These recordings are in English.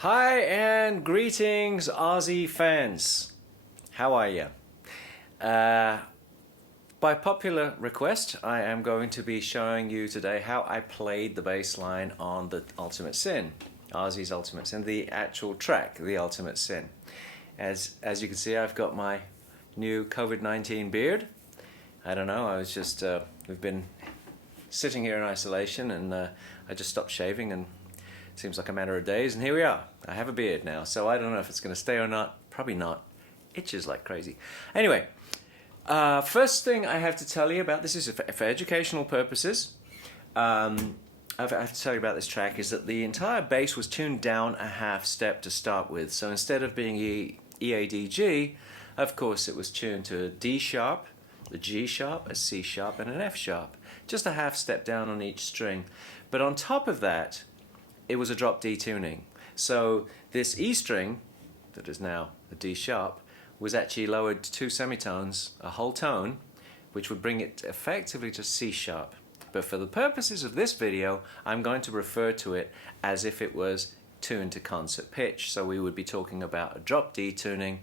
Hi and greetings, Ozzy fans. How are you? By popular request, I am going to be showing you today how I played the bass line on the Ultimate Sin, Ozzy's Ultimate Sin, the actual track, the Ultimate Sin. As you can see, I've got my new COVID-19 beard. I don't know, I was just, we've been sitting here in isolation and I just stopped shaving and it seems like a matter of days and here we are. I have a beard now, so I don't know if it's going to stay or not. Probably not. Itches like crazy. Anyway, first thing I have to tell you about, this is for educational purposes, I have to tell you about this track is that the entire bass was tuned down a half step to start with. So instead of being E, A, D, G, of course it was tuned to a D sharp, a G sharp, a C sharp and an F sharp. Just a half step down on each string. But on top of that, it was a drop D tuning. So this E string, that is now a D sharp, was actually lowered 2 semitones, a whole tone, which would bring it effectively to C sharp. But for the purposes of this video, I'm going to refer to it as if it was tuned to concert pitch. So we would be talking about a drop D tuning,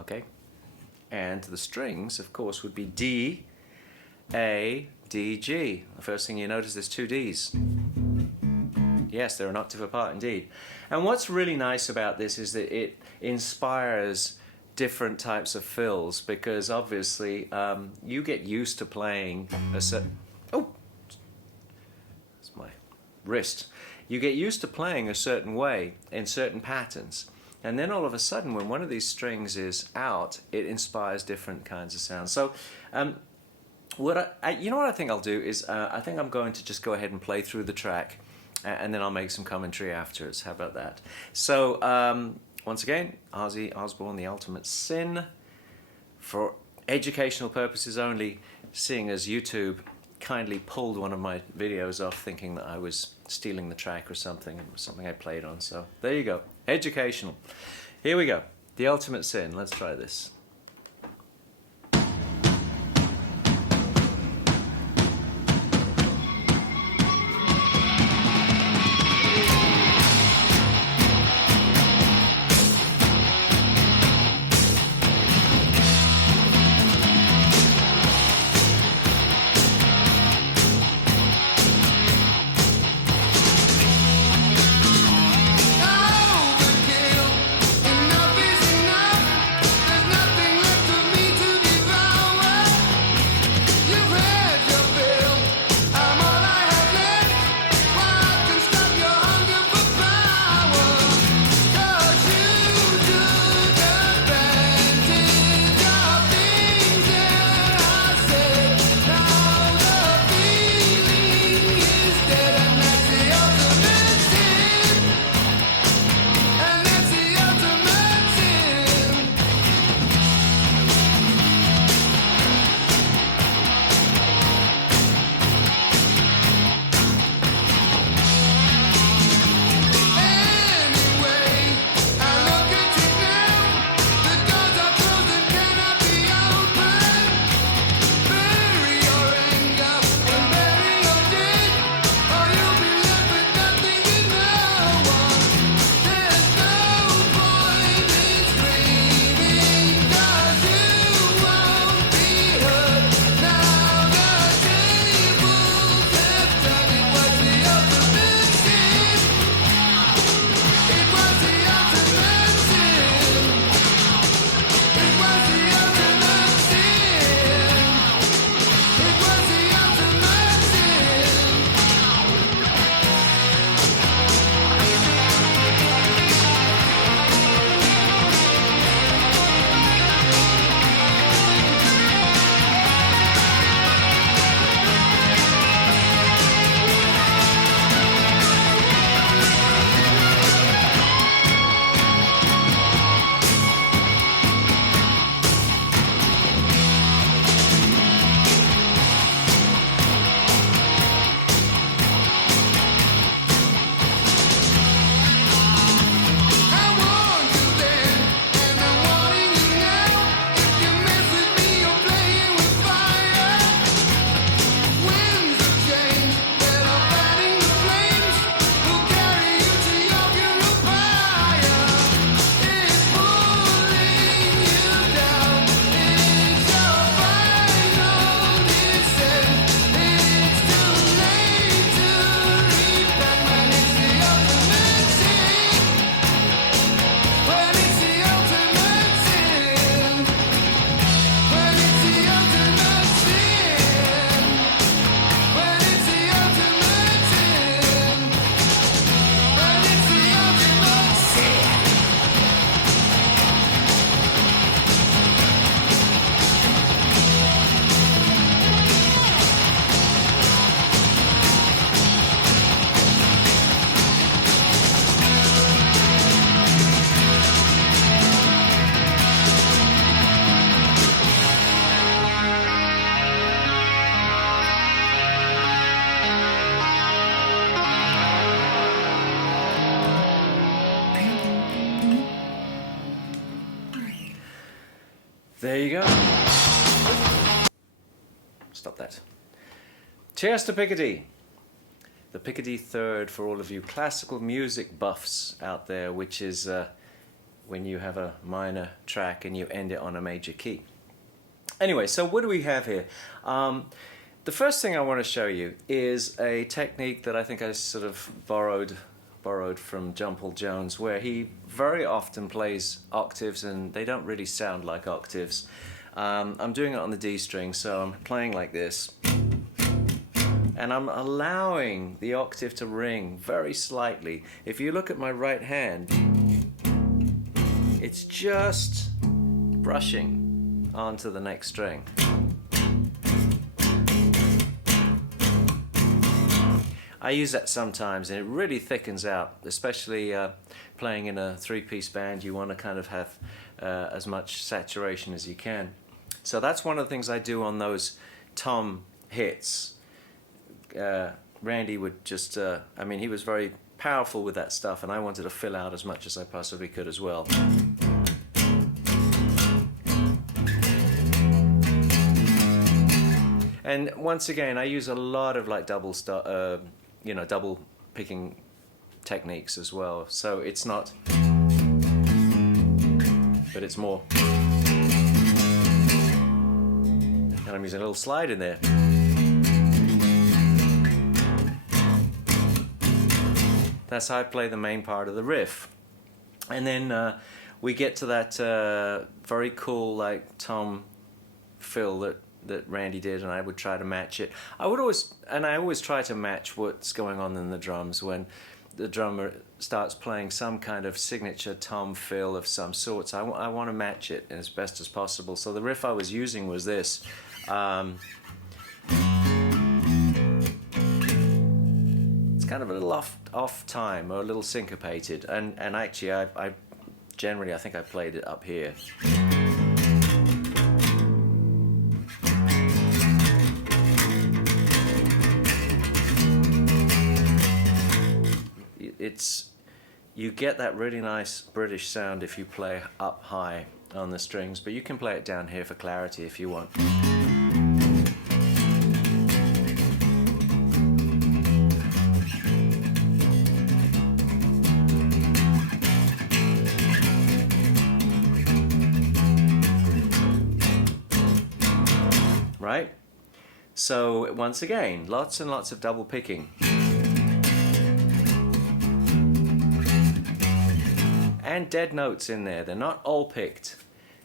okay? And the strings, of course, would be D, A, D, G. The first thing you notice is 2 Ds. Yes, they're an octave apart indeed. And what's really nice about this is that it inspires different types of fills because obviously you get used to playing a certain... Oh! That's my wrist. You get used to playing a certain way in certain patterns. And then all of a sudden when one of these strings is out, it inspires different kinds of sounds. So you know what I think I'll do is I think I'm going to just go ahead and play through the track and then I'll make some commentary afterwards. How about that? So, once again, Ozzy Osbourne, The Ultimate Sin, for educational purposes only, seeing as YouTube kindly pulled one of my videos off thinking that I was stealing the track or something. It was something I played on, so there you go. Educational. Here we go. The Ultimate Sin. Let's try this. Enough is enough. There's nothing There you go. Stop that. Cheers to Picardy. The Picardy third for all of you classical music buffs out there, which is when you have a minor track and you end it on a major key. Anyway, so what do we have here? The first thing I want to show you is a technique that I think I sort of borrowed from John Paul Jones, where he very often plays octaves and they don't really sound like octaves. I'm doing it on the D string, so I'm playing like this. And I'm allowing the octave to ring very slightly. If you look at my right hand, it's just brushing onto the next string. I use that sometimes and it really thickens out, especially playing in a three-piece band. You want to kind of have as much saturation as you can. So that's one of the things I do on those tom hits. Randy would just, I mean, he was very powerful with that stuff, and I wanted to fill out as much as I possibly could as well. And once again, I use a lot of like double picking techniques as well. So it's not, but it's more. And I'm using a little slide in there. That's how I play the main part of the riff. And then we get to that very cool like tom fill that Randy did, and I would try to match it. I always try to match what's going on in the drums when the drummer starts playing some kind of signature tom fill of some sort. So I want to match it as best as possible. So the riff I was using was this. It's kind of a little off time or a little syncopated, and actually I generally I think I played it up here. You get that really nice British sound if you play up high on the strings, but you can play it down here for clarity if you want. Right? So once again, lots and lots of double picking. And dead notes in there. They're not all picked.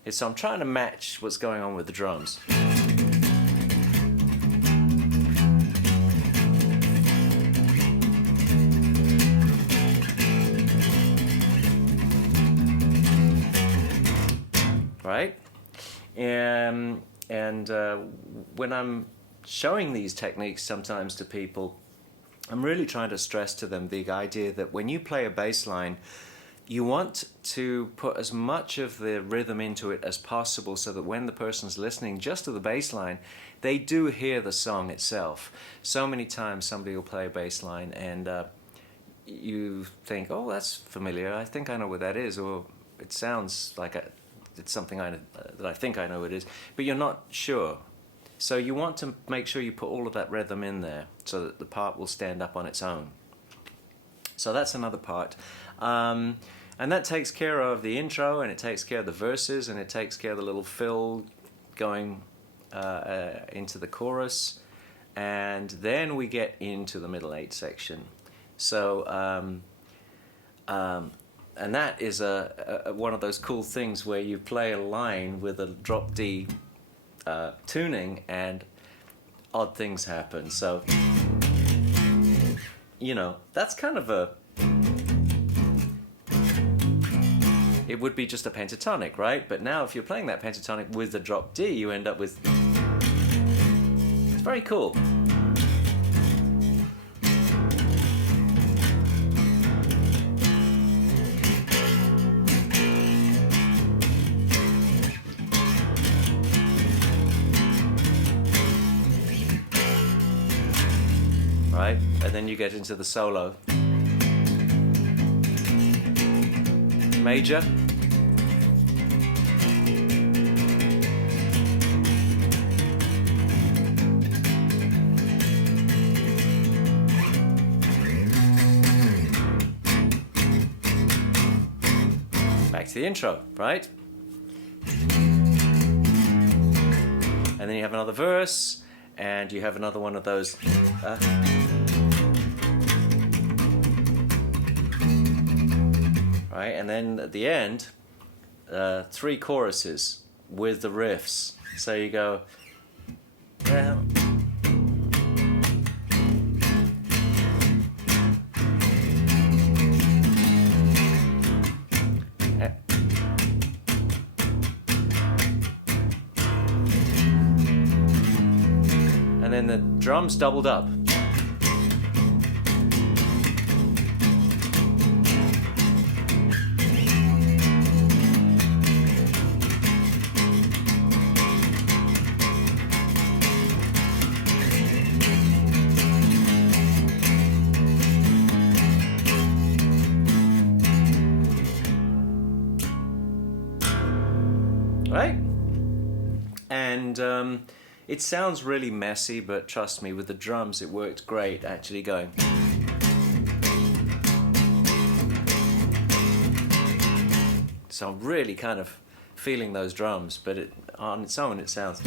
So I'm trying to match what's going on with the drums. Right? And when I'm showing these techniques sometimes to people, I'm really trying to stress to them the idea that when you play a bass line, you want to put as much of the rhythm into it as possible so that when the person's listening just to the bass line, they do hear the song itself. So many times somebody will play a bass line and you think, oh, that's familiar, I think I know what that is, or it sounds like it's something that I think I know it is, but you're not sure. So you want to make sure you put all of that rhythm in there so that the part will stand up on its own. So that's another part. And that takes care of the intro, and it takes care of the verses, and it takes care of the little fill going into the chorus. And then we get into the middle eight section. So, and that is one of those cool things where you play a line with a drop D tuning and odd things happen. So, you know, that's kind of it would be just a pentatonic, right? But now if you're playing that pentatonic with the drop D, you end up with... It's very cool. Right? And then you get into the solo. Major, back to the intro, right? And then you have another verse, and you have another one of those. Right, and then at the end, 3 choruses with the riffs. So you go. And then the drums doubled up. Right? And it sounds really messy, but trust me, with the drums it worked great, actually going. So I'm really kind of feeling those drums, but on its own it sounds.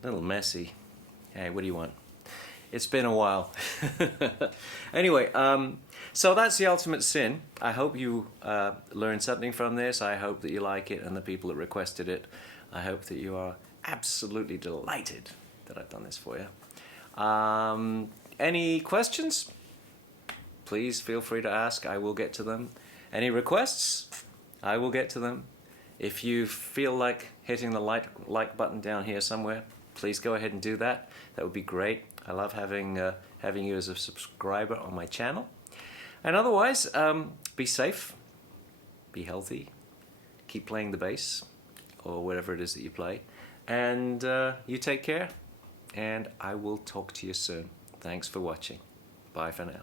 Little messy. Hey, what do you want? It's been a while. Anyway, so that's the Ultimate Sin. I hope you learned something from this. I hope that you like it, and the people that requested it, I hope that you are absolutely delighted that I've done this for you. Any questions? Please feel free to ask. I will get to them. Any requests? I will get to them. If you feel like hitting the like button down here somewhere, please go ahead and do that. That would be great. I love having you as a subscriber on my channel. And otherwise, be safe, be healthy, keep playing the bass, or whatever it is that you play. And you take care, and I will talk to you soon. Thanks for watching. Bye for now.